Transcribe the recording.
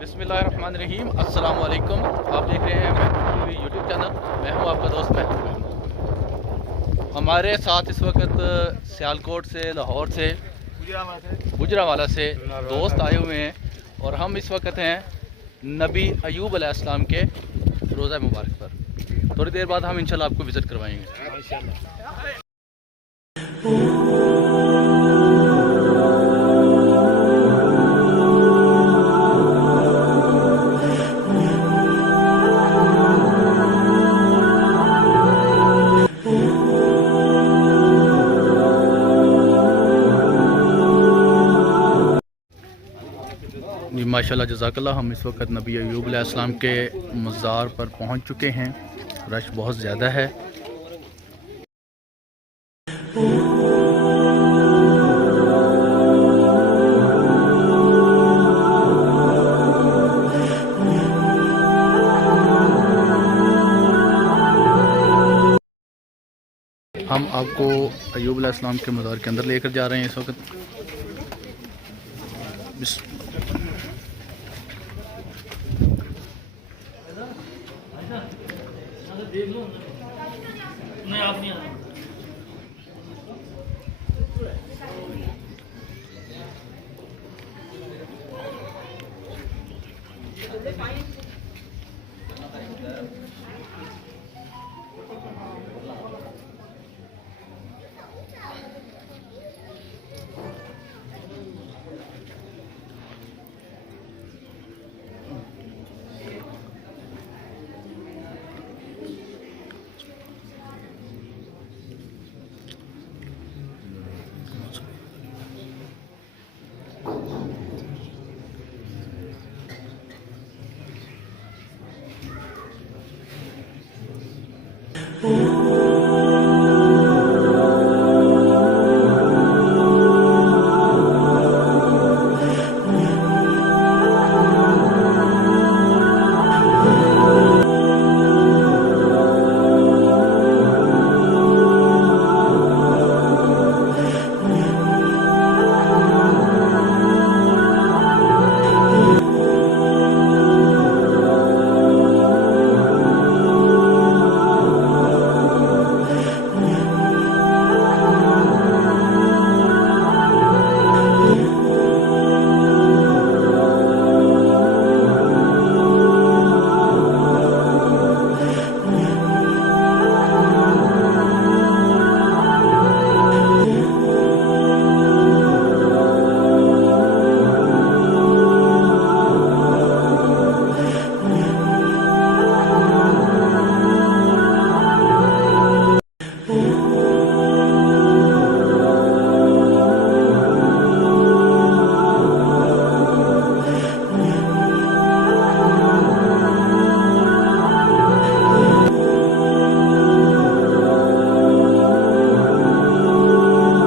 बिस्मिल्लाहिर्रहमानिर्रहीम। अस्सलाम वालेकुम। आप देख रहे हैं महमूद टीवी यूट्यूब चैनल। मैं हूं आपका दोस्त महमूद। हमारे साथ इस वक्त सियालकोट से, लाहौर से, गुजरावाला से दोस्त आए हुए हैं और हम इस वक्त हैं नबी अयूब अलैहिस्सलाम के रोज़ा मुबारक पर। थोड़ी देर बाद हम इंशाल्लाह आपको विज़िट करवाएंगे। जी माशाल्लाह जज़ाकल्लाह। हम इस वक्त नबी अयूब अलैहिस्सलाम के मज़ार पर पहुंच चुके हैं। रश बहुत ज़्यादा है। हम आपको अयूब अलैहिस्सलाम के मज़ार के अंदर लेकर जा रहे हैं इस वक्त। नहीं आप नहीं आना। Oh